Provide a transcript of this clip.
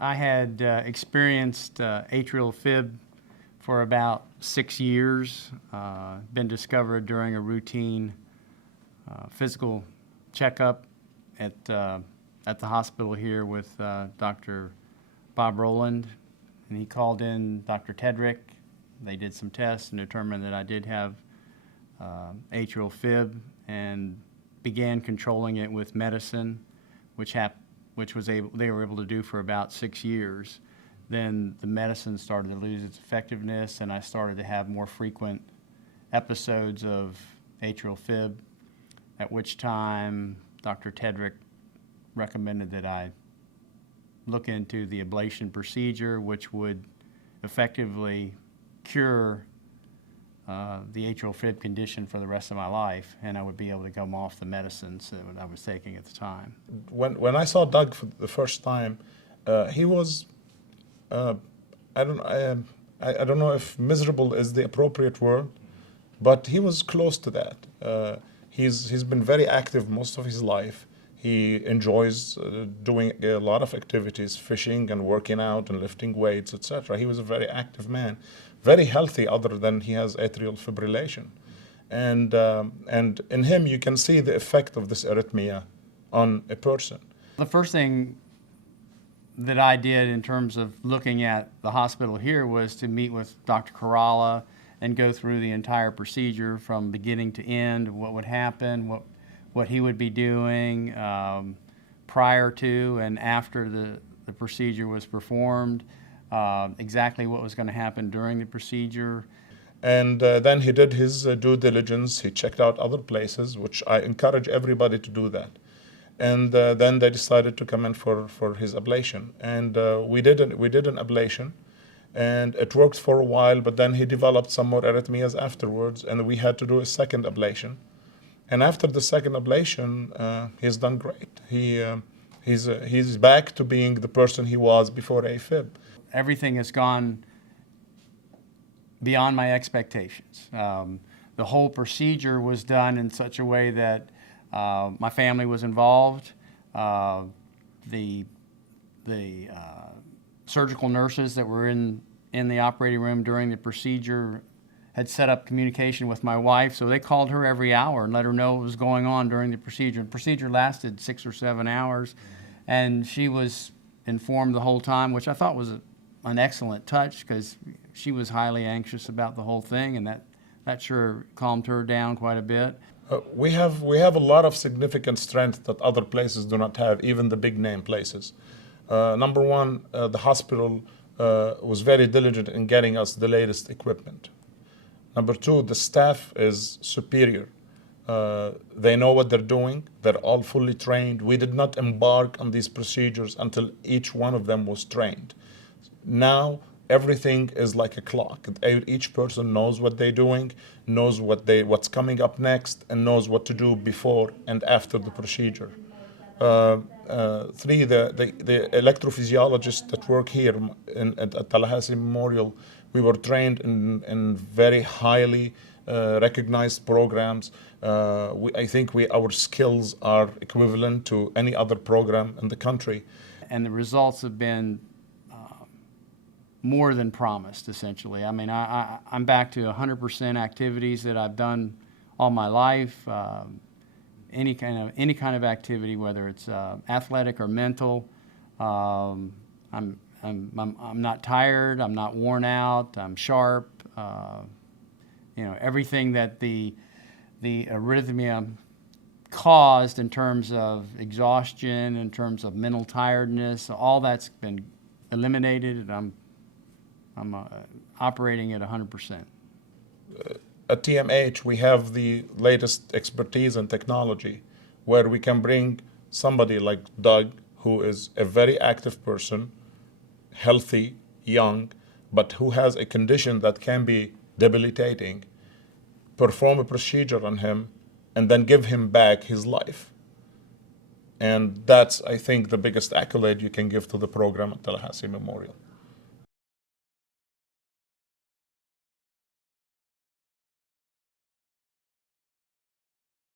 I had experienced atrial fib for about 6 years, been discovered during a routine physical checkup at the hospital here with Dr. Bob Rowland, and he called in Dr. Tedrick. They did some tests and determined that I did have atrial fib, and began controlling it with medicine, which they were able to do for about 6 years. Then the medicine started to lose its effectiveness, and I started to have more frequent episodes of atrial fib, at which time Dr. Tedrick recommended that I look into the ablation procedure, which would effectively cure the atrial fib condition for the rest of my life, and I would be able to come off the medicines that I was taking at the time. When I saw Doug for the first time, he was, I don't know if miserable is the appropriate word, but he was close to that. He's been very active most of his life. He enjoys doing a lot of activities, fishing and working out and lifting weights, etc. He was a very active man, very healthy other than he has atrial fibrillation. And in him you can see the effect of this arrhythmia on a person. The first thing that I did in terms of looking at the hospital here was to meet with Dr. Khairallah and go through the entire procedure from beginning to end, what would happen, what he would be doing prior to and after the procedure was performed, exactly what was going to happen during the procedure. And then he did his due diligence. He checked out other places, which I encourage everybody to do that. And then they decided to come in for his ablation. And we did an ablation, and it worked for a while, but then he developed some more arrhythmias afterwards, and we had to do a second ablation. And after the second ablation, he's done great. He's back to being the person he was before AFib. Everything has gone beyond my expectations. The whole procedure was done in such a way that my family was involved. The surgical nurses that were in the operating room during the procedure had set up communication with my wife, so they called her every hour and let her know what was going on during the procedure. The procedure lasted 6 or 7 hours, and she was informed the whole time, which I thought was an excellent touch, because she was highly anxious about the whole thing, and that sure calmed her down quite a bit. We have a lot of significant strength that other places do not have, even the big name places. Number one, the hospital was very diligent in getting us the latest equipment. Number two, the staff is superior. They know what they're doing. They're all fully trained. We did not embark on these procedures until each one of them was trained. Now, everything is like a clock. Each person knows what they're doing, knows what's coming up next, and knows what to do before and after the procedure. Three, the electrophysiologists that work here at Tallahassee Memorial, we were trained in very highly recognized programs. I think our skills are equivalent to any other program in the country. And the results have been more than promised, essentially. I mean, I'm back to 100% activities that I've done all my life. Any kind of activity, whether it's athletic or mental. I'm not tired. I'm not worn out. I'm sharp. Everything that the arrhythmia caused in terms of exhaustion, in terms of mental tiredness, all that's been eliminated, and I'm operating at 100%. At TMH, we have the latest expertise and technology, where we can bring somebody like Doug, who is a very active person, healthy, young, but who has a condition that can be debilitating, perform a procedure on him, and then give him back his life. And that's, I think, the biggest accolade you can give to the program at Tallahassee Memorial.